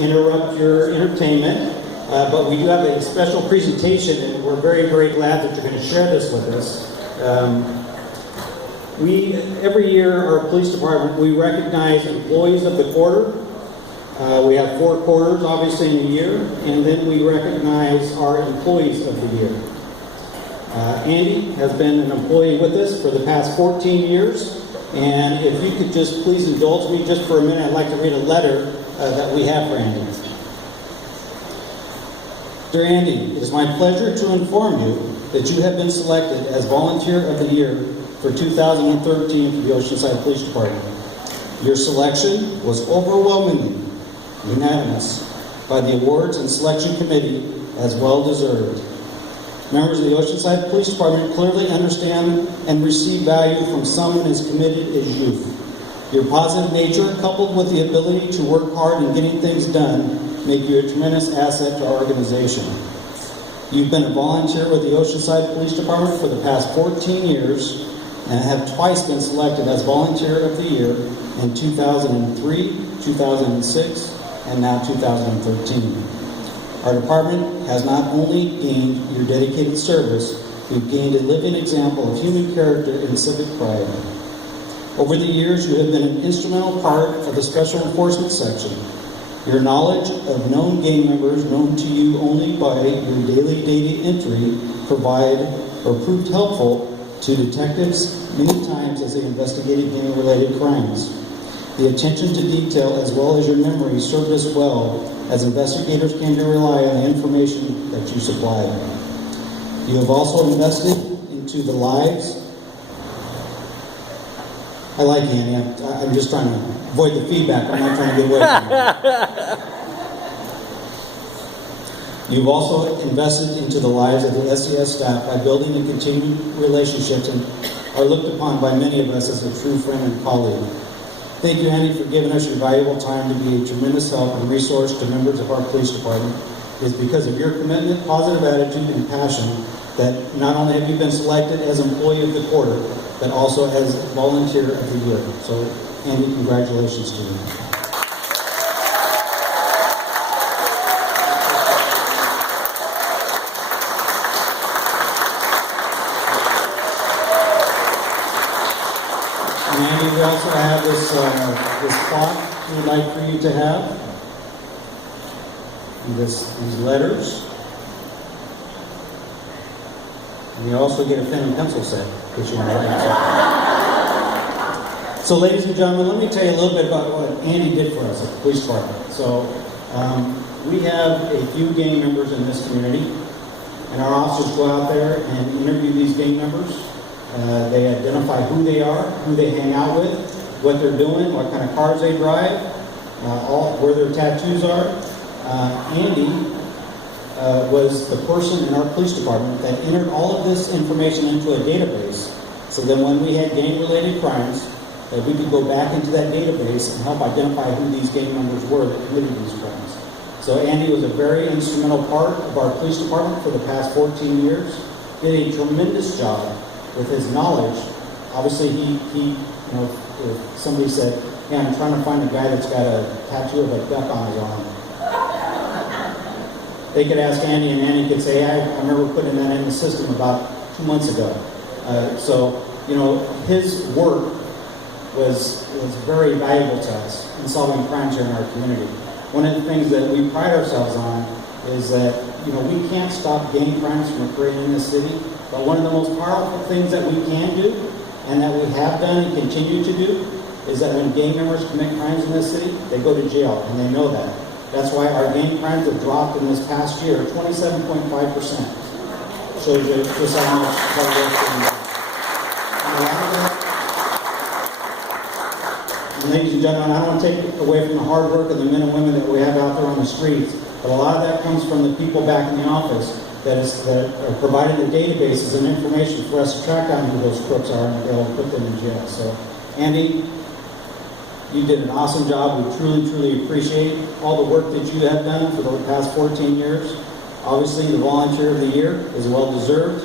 interrupt your entertainment, but we do have a special presentation, and we're very, very glad that you're going to share this with us. Every year, our police department, we recognize employees of the quarter. We have 4 quarters, obviously, in a year, and then we recognize our employees of the year. Andy has been an employee with us for the past 14 years, and if you could just please indulge me just for a minute, I'd like to read a letter that we have for Andy. Dear Andy, it is my pleasure to inform you that you have been selected as Volunteer of the Year for 2013 for the Oceanside Police Department. Your selection was overwhelmingly unanimous by the Awards and Selection Committee as well deserved. Members of the Oceanside Police Department clearly understand and receive value from someone as committed as you. Your positive nature, coupled with the ability to work hard in getting things done, make you a tremendous asset to our organization. You've been a volunteer with the Oceanside Police Department for the past 14 years and have twice been selected as Volunteer of the Year in 2003, 2006, and now 2013. Our department has not only gained your dedicated service, we've gained a living example of human character and civic pride. Over the years, you have been an instrumental part of the Special Enforcement Section. Your knowledge of known gang members known to you only by your daily data entry proved helpful to detectives many times as they investigated gang-related crimes. The attention to detail as well as your memory served us well as investigators came to rely on the information that you supplied. You have also invested into the lives. I like you, Andy. I'm just trying to avoid the feedback. I'm not trying to get away from it. You've also invested into the lives of the SES staff by building and continuing relationships and are looked upon by many of us as a true friend and colleague. Thank you, Andy, for giving us your valuable time to be a tremendous help and resource to members of our police department. It is because of your commitment, positive attitude, and passion that not only have you been selected as Employee of the Quarter, but also as Volunteer of the Year. So, Andy, congratulations to you. Andy, we also have this clock we would like for you to have. And these letters. And you also get a pen and pencil set, in case you want to write. So, ladies and gentlemen, let me tell you a little bit about what Andy did for us at the police department. So, we have a few gang members in this community, and our officers go out there and interview these gang members. They identify who they are, who they hang out with, what they're doing, what kind of cars they drive, where their tattoos are. Andy was the person in our police department that entered all of this information into a database, so that when we had gang-related crimes, that we could go back into that database and help identify who these gang members were that committed these crimes. So Andy was a very instrumental part of our police department for the past 14 years. Did a tremendous job with his knowledge. Obviously, if somebody said, "Hey, I'm trying to find a guy that's got a tattoo of a duck on his arm," they could ask Andy, and Andy could say, I remember putting that in the system about 2 months ago. His work was very valuable to us in solving crimes here in our community. One of the things that we pride ourselves on is that, we can't stop gang crimes from occurring in this city, but one of the most powerful things that we can do, and that we have done and continue to do, is that when gang members commit crimes in this city, they go to jail, and they know that. That's why our gang crimes have dropped in this past year 27.5%. Shows you just how much hard work we're doing. Ladies and gentlemen, I don't want to take away from the hard work of the men and women that we have out there on the streets, but a lot of that comes from the people back in the office that are providing the databases and information for us to track down who those crooks are and be able to put them in jail. So, Andy, you did an awesome job. We truly, truly appreciate all the work that you have done for the past 14 years. Obviously, the Volunteer of the Year is well deserved.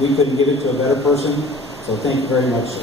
We couldn't give it to a better person. So thank you very much, sir.